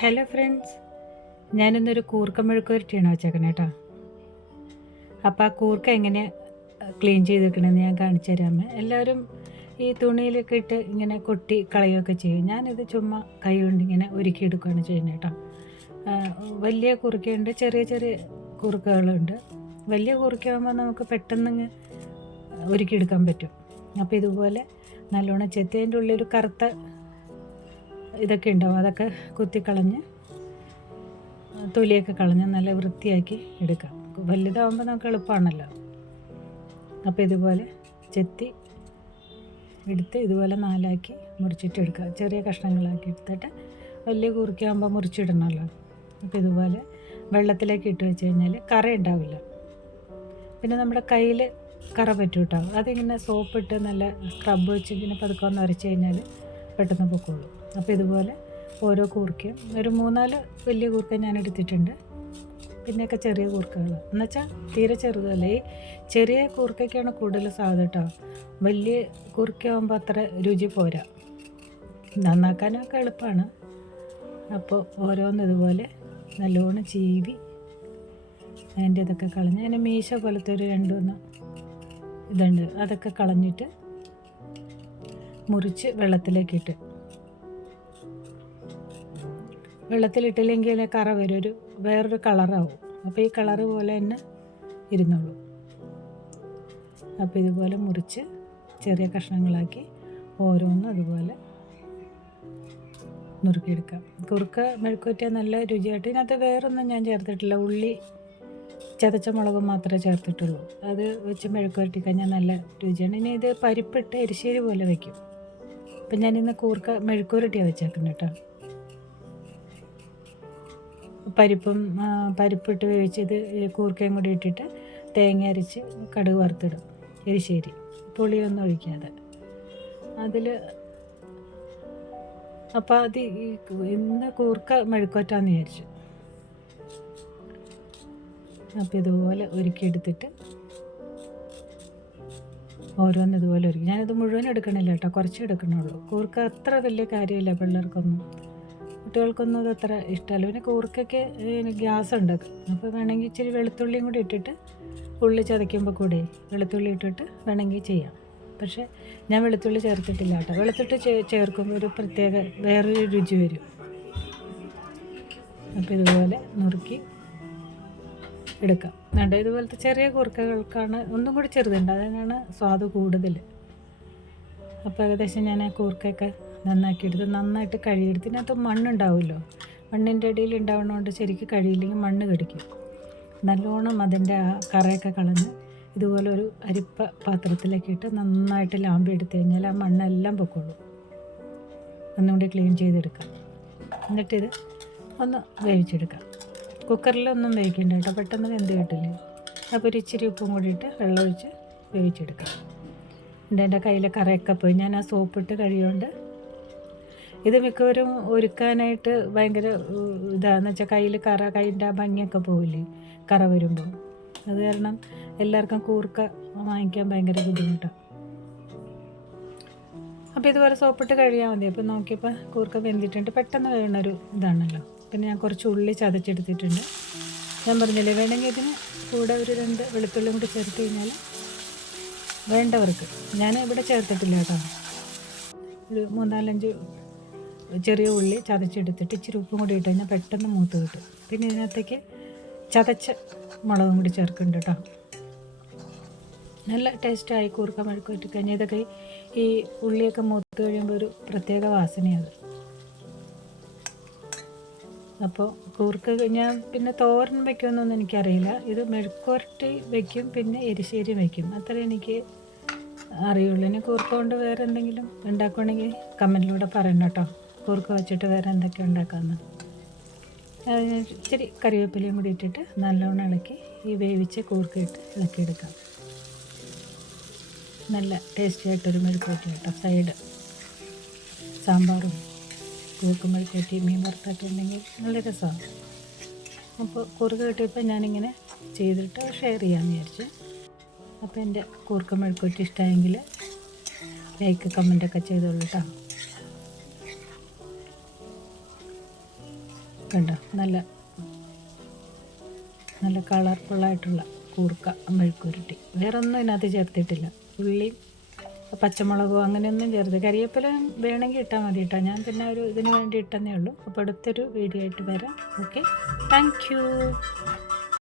Hello friends ഞാനിന്നൊരു കൂർക്ക മെഴുക്കുവരട്ടിയാണ് വെച്ചേക്കണേ കേട്ടോ അപ്പോൾ ആ കൂർക്ക എങ്ങനെ ക്ലീൻ ചെയ്തെടുക്കണമെന്ന് ഞാൻ കാണിച്ചു തരാമേ എല്ലാവരും ഈ തുണിയിലൊക്കെ ഇട്ട് ഇങ്ങനെ കൊട്ടി കളയുകയൊക്കെ ചെയ്യും. ഞാനിത് ചുമ്മാ കൈ കൊണ്ട് ഇങ്ങനെ ഒരുക്കിയെടുക്കുകയാണ് ചെയ്യുന്നത് കേട്ടോ വലിയ കുറുക്കയുണ്ട് ചെറിയ ചെറിയ കുറുക്കകളുണ്ട് വലിയ കുറുക്കയാകുമ്പോൾ നമുക്ക് പെട്ടെന്ന് ഒരുക്കിയെടുക്കാൻ പറ്റും. അപ്പോൾ ഇതുപോലെ നല്ലോണം ചെത്തിയതിന്റെ ഉള്ളിൽ ഒരു കറുത്ത ഇതൊക്കെ ഉണ്ടാവും. അതൊക്കെ കുത്തിക്കളഞ്ഞ് തൊലിയൊക്കെ കളഞ്ഞ് നല്ല വൃത്തിയാക്കി എടുക്കാം. വലുതാവുമ്പോൾ നമുക്ക് എളുപ്പമാണല്ലോ അപ്പോൾ ഇതുപോലെ ചെത്തി എടുത്ത് ഇതുപോലെ നാലാക്കി മുറിച്ചിട്ട് എടുക്കുക ചെറിയ കഷ്ണങ്ങളാക്കി എടുത്തിട്ട് വലിയ കുറുക്കിയാകുമ്പോൾ മുറിച്ചിടണമല്ലോ അപ്പോൾ ഇതുപോലെ വെള്ളത്തിലേക്ക് ഇട്ട് വെച്ച് കഴിഞ്ഞാൽ കറ ഉണ്ടാവില്ല. പിന്നെ നമ്മുടെ കയ്യിൽ കറ പറ്റും കേട്ടോ അതിങ്ങനെ സോപ്പിട്ട് നല്ല സ്ക്രബ് വെച്ച് ഇങ്ങനെ പതുക്കെ ഒന്ന് അരച്ച് കഴിഞ്ഞാൽ പെട്ടെന്ന് പൊക്കോളൂ. അപ്പോൾ ഇതുപോലെ ഓരോ കൂർക്കയും ഒരു മൂന്നാൽ വലിയ കൂർക്ക ഞാൻ എടുത്തിട്ടുണ്ട്. പിന്നെയൊക്കെ ചെറിയ കൂർക്കകൾ. എന്നുവെച്ചാൽ തീരെ ചെറുതല്ല. ഈ ചെറിയ കൂർക്കയ്ക്കാണ് കൂടുതൽ സാധ്യത കേട്ടോ. വലിയ കൂർക്കയാകുമ്പോൾ അത്ര രുചി പോരാ. നന്നാക്കാനൊക്കെ എളുപ്പമാണ് അപ്പോൾ ഓരോന്ന് ഇതുപോലെ നല്ലോണം ചീവി അതിന്റെ ഇതൊക്കെ കളഞ്ഞ് അതിന് മീശ പോലത്തെ ഒരു രണ്ടു മൂന്ന് ഇതുണ്ട്. അതൊക്കെ കളഞ്ഞിട്ട് മുറിച്ച് വെള്ളത്തിലേക്കിട്ട് വെള്ളത്തിലിട്ടില്ലെങ്കിൽ കറ വരും. ഒരു വേറൊരു കളറാവും. അപ്പോൾ ഈ കളറ് പോലെ തന്നെ ഇരുന്നോളൂ. അപ്പോൾ ഇതുപോലെ മുറിച്ച് ചെറിയ കഷ്ണങ്ങളാക്കി ഓരോന്നും അതുപോലെ നുറുക്കിയെടുക്കാം. കുറുക്ക മെഴുക്കുറ്റ നല്ല രുചിയായിട്ട്. ഇതിനകത്ത് വേറൊന്നും ഞാൻ ചേർത്തിട്ടില്ല. ഉള്ളി ചതച്ച മുളക് മാത്രമേ ചേർത്തിട്ടുള്ളൂ. അത് വെച്ച് മെഴുക്കുവരട്ടി കഴിഞ്ഞാൽ നല്ല രുചിയാണ്. ഇനി ഇത് പരിപ്പിട്ട് എരിശ്ശേരി പോലെ വയ്ക്കും അപ്പം ഞാനിന്ന് കൂർക്ക മെഴുക്കുവരട്ടിയാണ് വെച്ചേക്കുന്നത് കേട്ടോ. പരിപ്പും പരിപ്പിട്ട് വേവിച്ചത് കൂർക്കയും കൂടി ഇട്ടിട്ട് തേങ്ങ അരച്ച് കടുക് വറുത്തിടും. എരിശ്ശേരി പുളിയൊന്നും ഒഴിക്കാതെ. അതിൽ അപ്പോൾ അത് ഈ ഇന്ന് കൂർക്ക മെഴുക്കോറ്റാന്ന് വിചാരിച്ചു. അപ്പോൾ ഇതുപോലെ ഒരുക്കിയെടുത്തിട്ട് ഓരോന്ന് ഇതുപോലെ ഒരുക്കി. ഞാനിത് മുഴുവൻ എടുക്കണില്ല കേട്ടോ കുറച്ച് എടുക്കണുള്ളൂ. കൂർക്ക അത്ര വലിയ കാര്യമില്ല പിള്ളേർക്കൊന്നും. കുട്ടികൾക്കൊന്നും അത് അത്ര ഇഷ്ടമല്ല. പിന്നെ കൂർക്കൊക്കെ ഗ്യാസ് ഉണ്ട് അപ്പോൾ വേണമെങ്കിൽ ഇച്ചിരി വെളുത്തുള്ളിയും കൂടി ഇട്ടിട്ട് ഉള്ളി ചതയ്ക്കുമ്പോൾ കൂടി വെളുത്തുള്ളി ഇട്ടിട്ട് വേണമെങ്കിൽ ചെയ്യാം. പക്ഷേ ഞാൻ വെളുത്തുള്ളി ചേർത്തിട്ടില്ല കേട്ടോ. വെളുത്തിട്ട് ചേർക്കുമ്പോൾ ഒരു പ്രത്യേക വേറൊരു രുചി വരും. അപ്പോൾ ഇതുപോലെ നുറുക്കി എടുക്കാം. വേണ്ട ഇതുപോലത്തെ ചെറിയ കൂർക്കകൾക്കാണ് ഒന്നും കൂടി ചെറുതുണ്ട്. അതിനാണ് സ്വാദ് കൂടുതൽ. അപ്പോൾ ഏകദേശം ഞാൻ ആ കൂർക്കയൊക്കെ നന്നാക്കി എടുത്ത് നന്നായിട്ട് കഴുകിയെടുത്ത് ഇതിനകത്ത് മണ്ണുണ്ടാവുമല്ലോ. മണ്ണിന്റെ ഇടയിൽ ഉണ്ടാവുന്നതുകൊണ്ട് ശരിക്കും കഴിയില്ലെങ്കിൽ മണ്ണ് കടിക്കും. നല്ലോണം അതിന്റെ ആ കറയൊക്കെ കളഞ്ഞ് ഇതുപോലെ ഒരു അരിപ്പ പാത്രത്തിലേക്ക് ഇട്ട് നന്നായിട്ട് ലാമ്പി എടുത്തു കഴിഞ്ഞാൽ ആ മണ്ണെല്ലാം പൊക്കോളൂ. ഒന്നുകൂടി ക്ലീൻ ചെയ്തെടുക്കാം. എന്നിട്ടിത് ഒന്ന് വേവിച്ചെടുക്കാം. കുക്കറിലൊന്നും വേവിക്കണ്ട കേട്ടോ. പെട്ടെന്ന് വെന്ത് കിട്ടില്ലേ? അപ്പോൾ ഒരു ഇച്ചിരി ഉപ്പും കൂടി ഇട്ട് വെള്ളമൊഴിച്ച് വേവിച്ചെടുക്കാം. എന്റെ എന്റെ കയ്യിലെ കറയൊക്കെ പോയി. ഞാൻ ആ സോപ്പിട്ട് കഴിയുകൊണ്ട് ഇത് മിക്കവരും ഒരുക്കാനായിട്ട് ഭയങ്കര ഇതാന്ന് വെച്ചാൽ കയ്യിൽ കറ കൈന്റെ ആ ഭംഗിയൊക്കെ പോവില്ലേ? കറ വരുമ്പോൾ അത് കാരണം എല്ലാവർക്കും കൂർക്ക വാങ്ങിക്കാൻ ഭയങ്കര ബുദ്ധിമുട്ടാണ് അപ്പോൾ ഇതുപോലെ സോപ്പിട്ട് കഴിയാൽ മതി. അപ്പോൾ നോക്കിയപ്പോൾ കൂർക്ക വെന്തിട്ടുണ്ട്. പെട്ടെന്ന് വേണൊരു ഇതാണല്ലോ. പിന്നെ ഞാൻ കുറച്ച് ഉള്ളി ചതച്ചെടുത്തിട്ടുണ്ട്. ഞാൻ പറഞ്ഞില്ലേ വേണമെങ്കിൽ ഇതിന് കൂടെ ഒരു രണ്ട് വെളുത്തുള്ളി കൂടി ചേർത്ത് കഴിഞ്ഞാൽ വേണ്ടവർക്ക്. ഞാൻ ഇവിടെ ചേർത്തിട്ടില്ല കേട്ടോ. ഒരു മൂന്നാലഞ്ച് ചെറിയ ഉള്ളി ചതച്ചെടുത്തിട്ട് ഇച്ചിരി ഉപ്പും കൂടി ഇട്ട് കഴിഞ്ഞാൽ പെട്ടെന്ന് മൂത്ത് കിട്ടും. പിന്നെ ഇതിനകത്തേക്ക് ചതച്ച മുളകും കൂടി ചേർക്കുന്നുണ്ട് കേട്ടോ. നല്ല ടേസ്റ്റായി കൂർക്ക മെഴുക്ക് ഇട്ട് കഴിഞ്ഞാൽ ഇതൊക്കെ ഈ ഉള്ളിയൊക്കെ മൂത്ത് കഴിയുമ്പോൾ ഒരു പ്രത്യേക വാസനയാണ്. അപ്പോൾ കൂർക്ക ഞാൻ പിന്നെ തോരൻ വയ്ക്കുമെന്നൊന്നും എനിക്കറിയില്ല. ഇത് മെഴുക്കുരട്ടി വയ്ക്കും പിന്നെ എരിശ്ശേരി വയ്ക്കും അത്ര എനിക്ക് അറിയുള്ളൂ. ഇനി കൂർക്ക കൊണ്ട് വേറെ എന്തെങ്കിലും ഉണ്ടാക്കുകയാണെങ്കിൽ കമന്റിലൂടെ പറയണം കേട്ടോ. കൂർക്ക വെച്ചിട്ട് വേറെ എന്തൊക്കെ ഉണ്ടാക്കാമെന്ന് ഇച്ചിരി കറിവേപ്പിലയും കൂടി ഇട്ടിട്ട് നല്ലോണം ഇളക്കി ഈ വേവിച്ച കൂർക്ക ഇട്ട് ഇളക്കിയെടുക്കാം. നല്ല ടേസ്റ്റി ആയിട്ടൊരു മെഴുക്കുവരട്ടി കേട്ടോ സൈഡ് സാമ്പാറും കൂർക്ക് മെഴുക്കുവരട്ടി മീൻ വറുത്തൊക്കെ ഉണ്ടെങ്കിൽ നല്ല രസമാണ്. അപ്പോൾ കുറുക്ക് കിട്ടിയപ്പോൾ ഞാനിങ്ങനെ ചെയ്തിട്ട് ഷെയർ ചെയ്യാമെന്ന് വിചാരിച്ചു. അപ്പോൾ എന്റെ കൂർക്ക മെഴുക്കുവരട്ടി ഇഷ്ടമായെങ്കിൽ ലൈക്ക് കമന്റൊക്കെ ചെയ്തോളൂ കേട്ടോ. കണ്ടോ? നല്ല നല്ല കളർഫുള്ളായിട്ടുള്ള കൂർക്ക മെഴുക്കുരുട്ടി. വേറെ ഒന്നും ഇതിനകത്ത് ചേർത്തിട്ടില്ല. ഉള്ളിയും പച്ചമുളകോ അങ്ങനെയൊന്നും ചേർത്ത് കരിയേപ്പില വേണമെങ്കിൽ ഇട്ടാൽ മതി കേട്ടോ. ഞാൻ പിന്നെ ഒരു ഇതിന് വേണ്ടി ഇട്ടെന്നേ ഉള്ളൂ. അപ്പോൾ അടുത്തൊരു വീഡിയോ ആയിട്ട് വരാം. Okay thank